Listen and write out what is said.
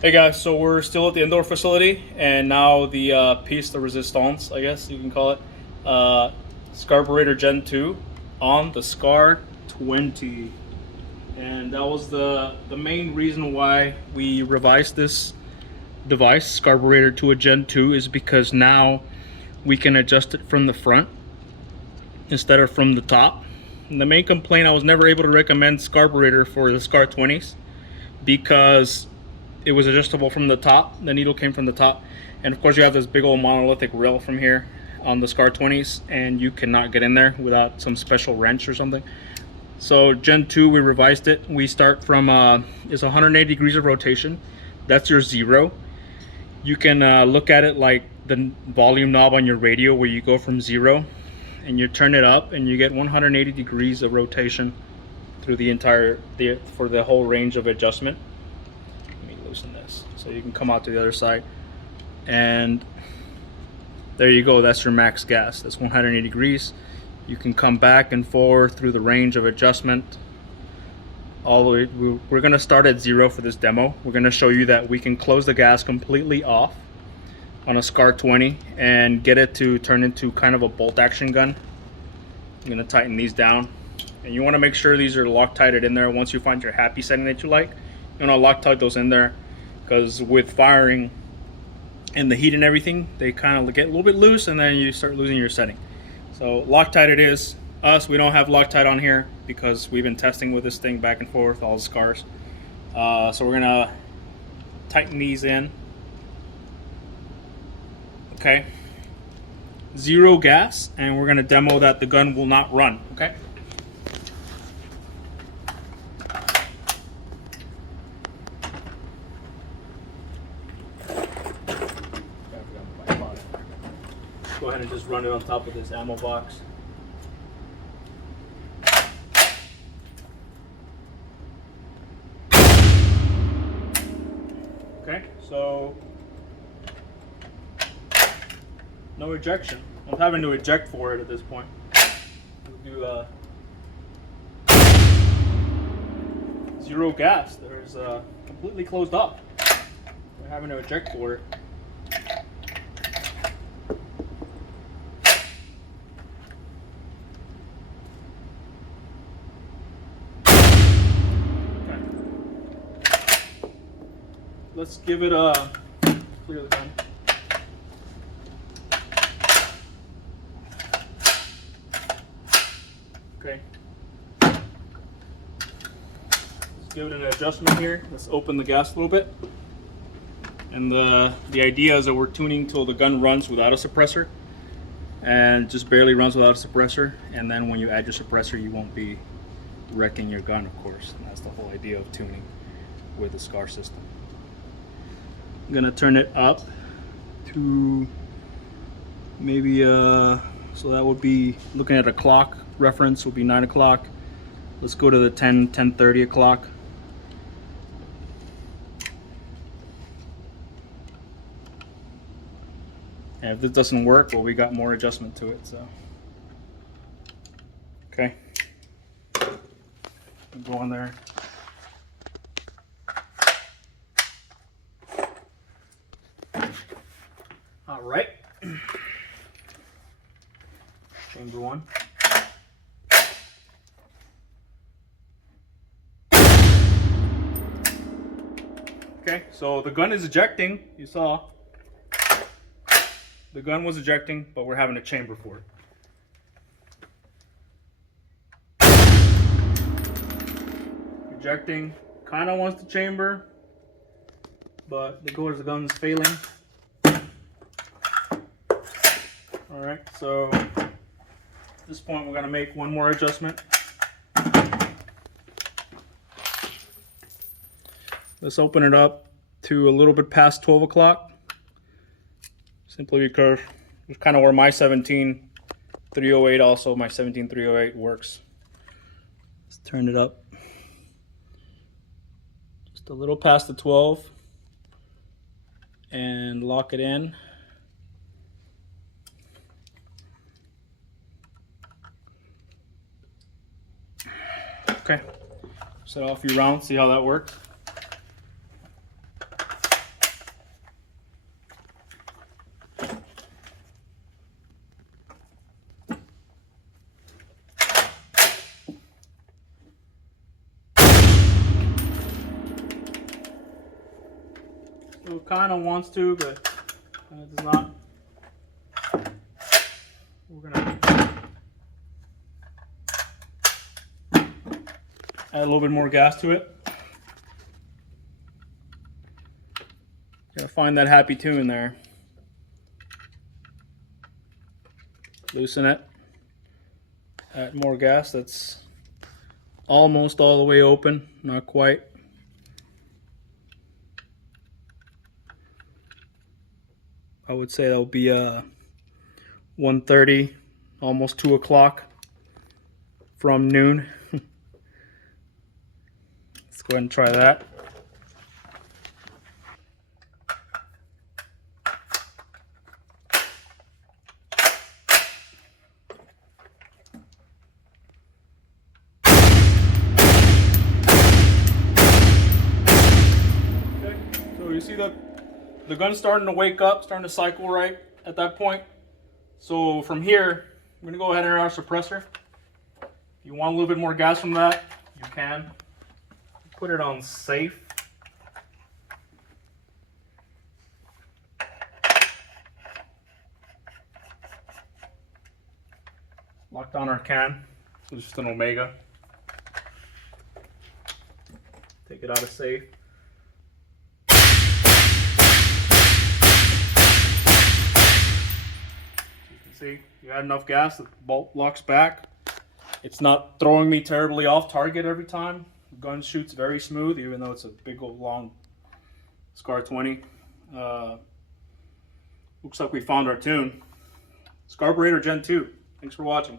Hey guys, so we're still at the indoor facility, and now the piece de resistance, I guess you can call it, SCARburator Gen2 on the SCAR20. And that was the main reason why we revised this device, SCARburator, to a Gen2, is because now we can adjust it from the front instead of from the top. And the main complaint, I was never able to recommend SCARburator for the SCAR20s because it was adjustable from the top. The needle came from the top, and of course you have this big old monolithic rail from here on the SCAR20s, and you cannot get in there without some special wrench or something. So Gen 2, we revised it. We start from it's 180 degrees of rotation. That's your zero. You can look at it like the volume knob on your radio, where you go from zero and you turn it up and you get 180 degrees of rotation through the entire for the whole range of adjustment. Loosen this so you can come out to the other side, and there you go. That's your max gas. That's 180 degrees. You can come back and forth through the range of adjustment all the way. We're going to start at zero for this demo. We're going to show you that we can close the gas completely off on a SCAR20 and get it to turn into kind of a bolt action gun. I'm going to tighten these down, and you want to make sure these are Loctited in there. Once you find your happy setting that you like, you want to Loctite those in there, because with firing and the heat and everything, they kind of get a little bit loose, and then you start losing your setting. So Loctite it is. We don't have Loctite on here because we've been testing with this thing back and forth, all the scars. So we're gonna tighten these in. Okay. Zero gas, and we're gonna demo that the gun will not run. Okay. Go ahead and just run it on top of this ammo box. Okay, so no ejection. I'm having to eject for it at this point. We'll do zero gas. There's completely closed off. We're having to eject for it. Let's give it a clear the gun. Okay. Let's give it an adjustment here. Let's open the gas a little bit. And the idea is that we're tuning till the gun runs without a suppressor, and just barely runs without a suppressor. And then when you add your suppressor, you won't be wrecking your gun, of course. And that's the whole idea of tuning with the SCAR system. I'm gonna turn it up to maybe so that would be, looking at a clock reference, would be 9 o'clock. Let's go to the 10:30 o'clock. And if this doesn't work, well, we got more adjustment to it. So okay, go on there. All right, chamber one. Okay, so the gun is ejecting. You saw the gun was ejecting, but we're having a chamber for it. Ejecting, kind of wants to chamber, but the gun's failing. All right, so at this point we're gonna make one more adjustment. Let's open it up to a little bit past 12 o'clock, simply because it's kind of where my 17308, also my 17308 works. Let's turn it up just a little past the 12 and lock it in. Okay, set off your round, see how that works. So it kind of wants to, but it does not. We're gonna add a little bit more gas to it. Gotta find that happy tune there. Loosen it. Add more gas. That's almost all the way open, not quite. I would say that will be 1:30, almost 2 o'clock from noon. Let's go ahead and try that. So you see that the gun's starting to wake up, starting to cycle right at that point. So from here, I'm going to go ahead and air our suppressor. If you want a little bit more gas from that, you can. Put it on safe. Lock down our can. It's just an Omega. Take it out of safe. See, you had enough gas, the bolt locks back. It's not throwing me terribly off target every time. The gun shoots very smooth, even though it's a big old long SCAR20. Looks like we found our tune. SCARburator Gen2. Thanks for watching.